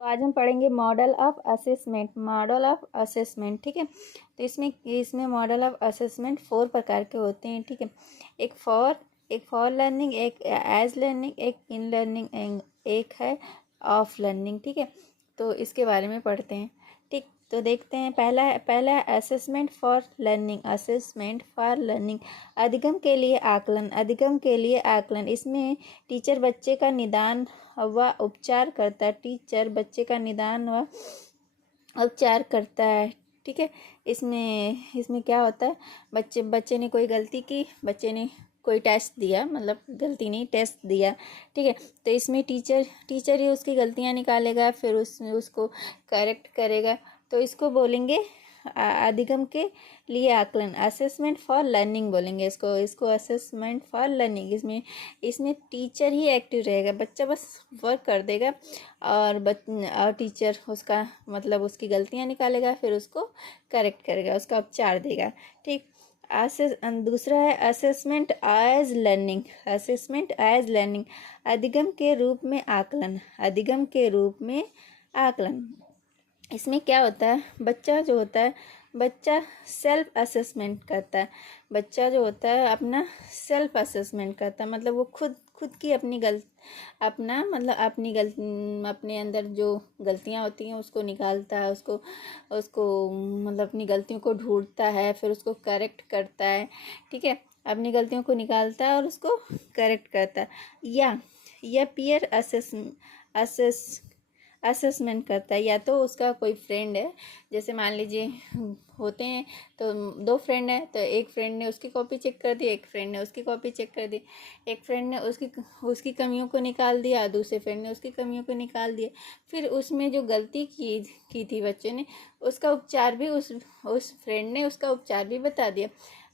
तो आज हम पढ़ेंगे model of assessment. Model of assessment, ठीक है। तो इसमें इसमें मॉडल ऑफ असेसमेंट 4 प्रकार के होते हैं, ठीक है। एक फॉर लर्निंग, एक एज लर्निंग, एक इन लर्निंग, एक है ऑफ लर्निंग, ठीक है। तो इसके बारे में पढ़ते हैं, ठीक। तो देखते हैं पहला assessment for learning. Assessment for learning, अधिगम के लिए आकलन। अधिगम के लिए आकलन, इसमें टीचर बच्चे का निदान व उपचार करता है। टीचर बच्चे का निदान व उपचार करता है, ठीक है। इसमें क्या होता है, बच्चे ने कोई गलती की, बच्चे ने कोई टेस्ट दिया, मतलब गलती नहीं, टेस्ट दिया, ठीक है। तो इसमें टीचर ही उसकी गलतियां निकालेगा, फिर उसको करेक्ट करेगा। तो इसको बोलेंगे अधिगम के लिए आकलन। असेसमेंट फॉर लर्निंग बोलेंगे इसको असेसमेंट फॉर लर्निंग। इसमें टीचर ही एक्टिव रहेगा, बच्चा बस वर्क कर देगा और टीचर उसका मतलब उसकी गलतियां निकालेगा, फिर उसको करेक्ट करेगा, उसका उपचार देगा, ठीक। दूसरा है assessment as learning. Assessment as learning, अधिगम के रूप में आकलन। अधिगम के रूप में आकलन, इसमें क्या होता है, बच्चा जो होता है, बच्चा सेल्फ असेसमेंट करता है। बच्चा जो होता है अपना सेल्फ असेसमेंट करता है, मतलब वो खुद की अपनी अपने अंदर जो गलतियां होती हैं उसको निकालता है, उसको मतलब अपनी गलतियों को ढूंढता है, फिर उसको करेक्ट करता है, ठीक है। अपनी गलतियों को निकालता है और उसको करेक्ट करता है। या पीयर असेसमेंट करता है, या तो उसका कोई फ्रेंड है, जैसे मान लीजिए होते हैं तो 2 फ्रेंड है, तो एक फ्रेंड ने उसकी कॉपी चेक कर दी, एक फ्रेंड ने उसकी कॉपी चेक कर दी। एक फ्रेंड ने उसकी कमियों को निकाल दिया, दूसरे फ्रेंड ने उसकी कमियों को निकाल दिया। फिर उसमें जो गलती की थी बच्चे ने, उसका उपचार भी उस फ्रेंड ने उसका उपचार भी बता दिया।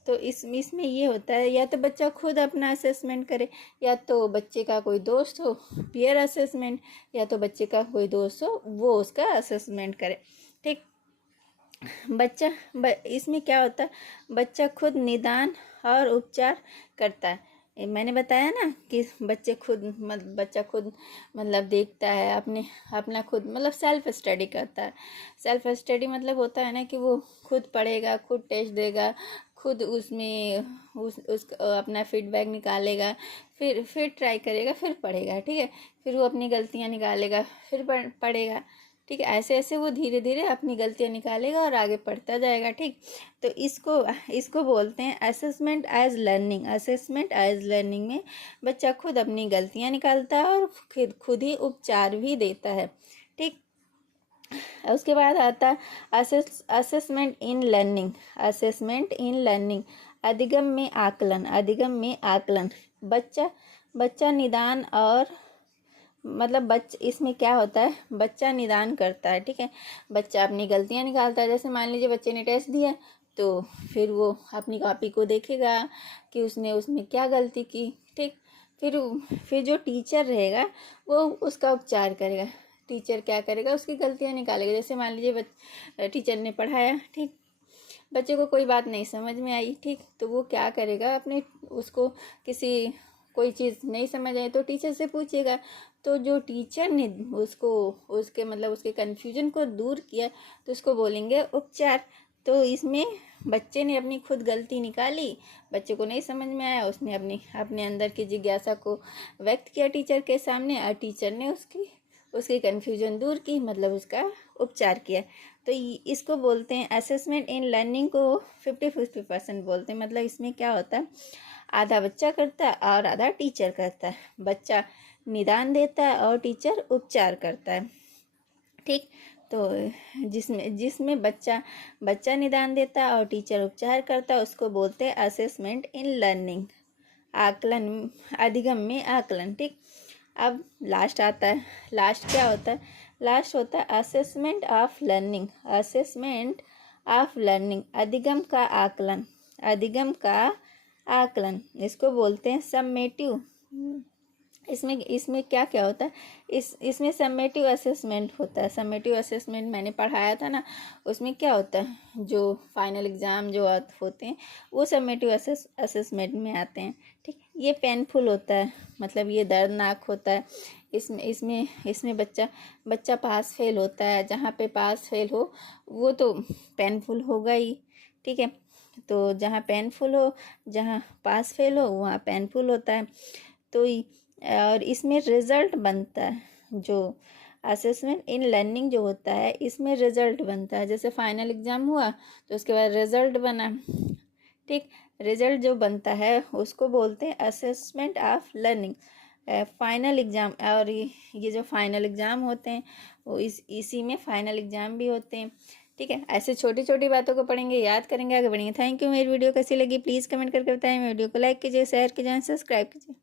तो इसमें ये होता है, या तो बच्चा खुद अपना असेसमेंट करे, या तो बच्चे का कोई दोस्त हो, पीयर असेसमेंट, या तो बच्चे का कोई दोस्त हो वो उसका असेसमेंट करे, ठीक। इसमें क्या होता है, बच्चा खुद निदान और उपचार करता है। मैंने बताया ना कि बच्चा खुद मतलब देखता है, अपना खुद मतलब सेल्फ स्टडी करता है। सेल्फ स्टडी मतलब होता है ना कि वो खुद पढ़ेगा, खुद टेस्ट देगा, खुद उसमें उस अपना फीडबैक निकालेगा, फिर ट्राई करेगा, फिर पढ़ेगा, ठीक है। फिर वो अपनी गलतियां निकालेगा, फिर पढ़ेगा, ठीक है। ऐसे ऐसे वो धीरे धीरे अपनी गलतियां निकालेगा और आगे पढ़ता जाएगा, ठीक। तो इसको बोलते हैं assessment as learning. Assessment as learning में बच्चा खुद अपनी गलतियां निकालता है और खुद ही उपचार भी देता है, ठीक। उसके बाद आता है assessment in learning. Assessment in learning, अधिगम में आकलन। अधिगम में आकलन, बच्चा निदान और मतलब इसमें क्या होता है, बच्चा निदान करता है, ठीक है। बच्चा अपनी गलतियां निकालता है, जैसे मान लीजिए बच्चे ने टेस्ट दिया, तो फिर वो अपनी कॉपी को देखेगा कि उसने क्या गलती की, ठीक। फिर जो टीचर रहेगा वो उसका उपचार करेगा। टीचर क्या करेगा, उसकी गलतियां निकालेगा। जैसे मान लीजिए टीचर ने पढ़ाया, ठीक, बच्चे को कोई बात नहीं समझ में आई, ठीक, तो वो क्या करेगा, अपने उसको कोई चीज़ नहीं समझ आए तो टीचर से पूछेगा। तो जो टीचर ने उसके कन्फ्यूजन को दूर किया, तो उसको बोलेंगे उपचार। तो इसमें बच्चे ने अपनी खुद गलती निकाली, बच्चे को नहीं समझ में आया, उसने अपने अंदर की जिज्ञासा को व्यक्त किया टीचर के सामने, और टीचर ने उसकी कन्फ्यूजन दूर की, मतलब उसका उपचार किया। तो इसको बोलते हैं असेसमेंट इन लर्निंग को 50-50% बोलते हैं। मतलब इसमें क्या होता है, आधा बच्चा करता है और आधा टीचर करता है। बच्चा निदान देता है और टीचर उपचार करता है, ठीक। तो जिसमें बच्चा निदान देता है और टीचर उपचार करता है, उसको बोलते हैं असेसमेंट इन लर्निंग। आकलन, अधिगम में आकलन, ठीक। अब लास्ट आता है, लास्ट क्या होता है, लास्ट होता है assessment of learning. Assessment of learning, अधिगम का आकलन। अधिगम का आकलन, इसको बोलते हैं सम्मेटिव। इसमें क्या क्या होता है, इसमें सम्मेटिव असेसमेंट होता है। सम्मेटिव असेसमेंट मैंने पढ़ाया था ना, उसमें क्या होता है, जो फाइनल एग्ज़ाम जो होते हैं वो सम्मेटिव असेसमेंट में आते हैं, ठीक। ये पेनफुल होता है, मतलब ये दर्दनाक होता है। इसमें इसमें इसमें बच्चा पास फेल होता है। जहाँ पे पास फेल हो वो तो पेनफुल होगा ही, ठीक है। तो जहाँ पेनफुल हो, जहाँ पास फेल हो वहाँ पेनफुल होता है। तो और इसमें रिजल्ट बनता है, जो असेसमेंट इन लर्निंग जो होता है इसमें रिजल्ट बनता है। जैसे फाइनल एग्ज़ाम हुआ तो उसके बाद रिजल्ट बना, ठीक। रिजल्ट जो बनता है उसको बोलते हैं assessment of learning. Final exam, और ये जो फाइनल एग्ज़ाम होते हैं वो इसी में फाइनल एग्ज़ाम भी होते हैं, ठीक है। ऐसे छोटी छोटी बातों को पढ़ेंगे, याद करेंगे, आगे बढ़ेंगे। Thank you. मेरी वीडियो कैसी लगी प्लीज़ कमेंट करके बताएं। मेरी वीडियो को लाइक कीजिए, शेयर कीजिए, सब्सक्राइब कीजिए।